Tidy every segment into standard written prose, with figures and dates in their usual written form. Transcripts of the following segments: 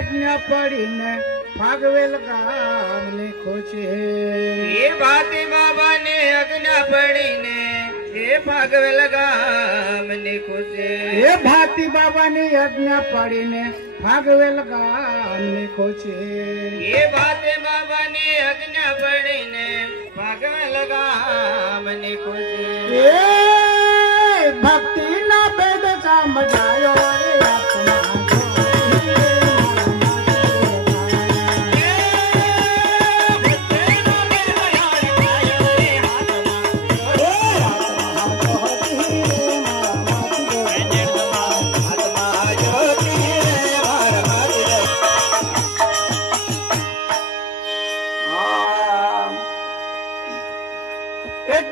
આજ્ઞા પડીને ભાગવેલ ગામને ખોચે એ ભાતી બાબાને આજ્ઞા પડીને એ ભાગવેલ ગામને ખોચે એ ભાતી બાબાની આજ્ઞા પડીને ભાગવેલ ગામને ખોચે એ ભાતી બાબાની આજ્ઞા પડીને ભાગવેલ ગામને ખોચે એ ભક્તિના વેદ સમજાયો રે આત્મા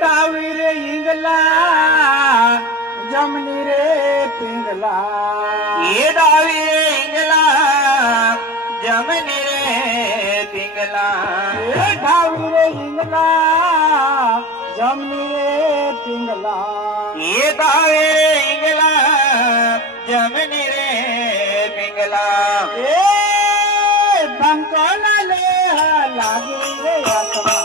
डावी रे इंगला जमनी रे पिंगला ये डावी रे इंगला जमनी रे पिंगला ये डावी रे इंगला जमनी रे पिंगला ये डावी रे इंगला जमनी रे पिंगला ए बंकोला ले लागी रे आत्मा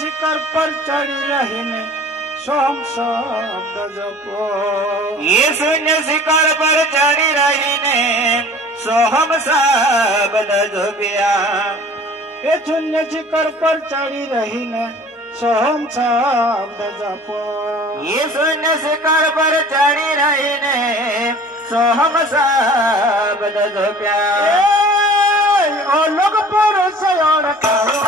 शिखर पर चढ़ी रहीने सोम शब्द जपो ये शून्य शिखर पर चढ़ी रहीने सोहम शब्द जपिया ये शून्य शिखर पर चढ़ी रहीने सोहम शब्द जपो ये शून्य शिखर पर चढ़ी रहीने सोहम शब्द जपिया ओ लोग पुरुष और करो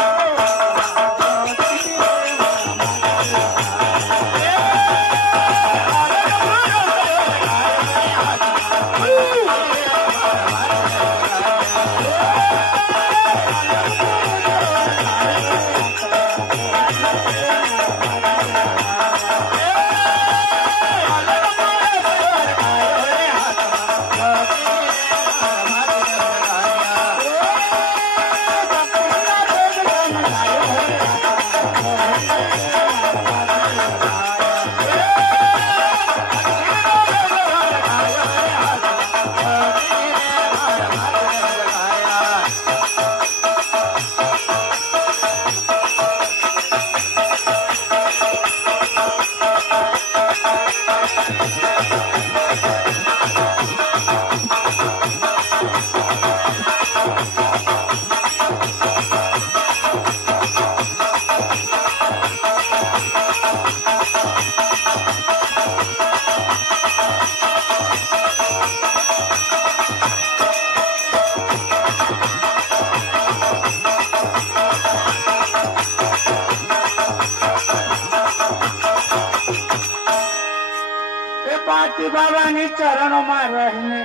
ચરણો માં રહીને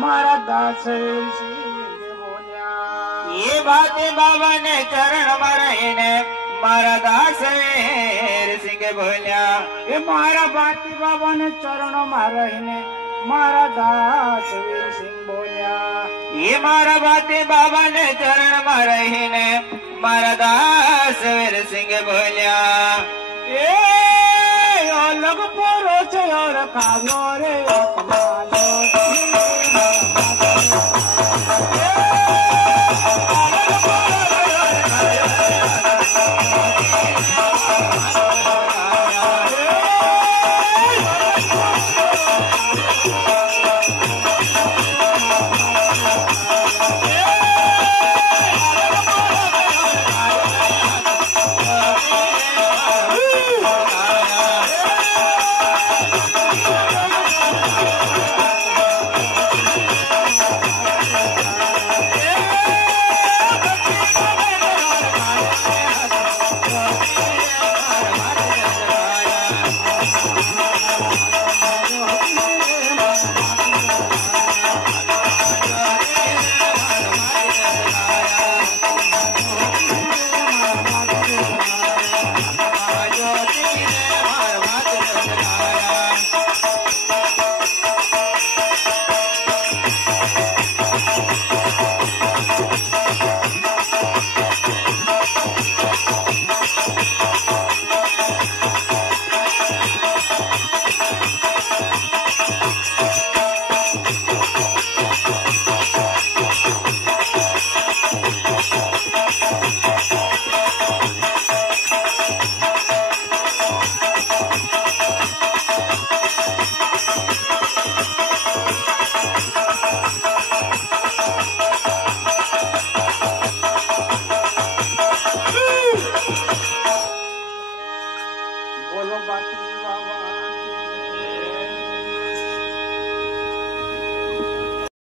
મારા દાસ વીરસિંહ બોલ્યા એ વાતે બાબાને ચરણમાં રહીને મારા દાસ વીરસિંહ બોલ્યા એ મારા બાતી બાબાને ચરણો માં રહીને મારા દાસ વીરસિંહ બોલ્યા એ મારા વાતે બાબાને ચરણમાં રહીને મારા દાસ વીરસિંહ બોલ્યા એ અલગ પોરો છે કાવ્યો રે અપનાલો બોલો બાકી બાબા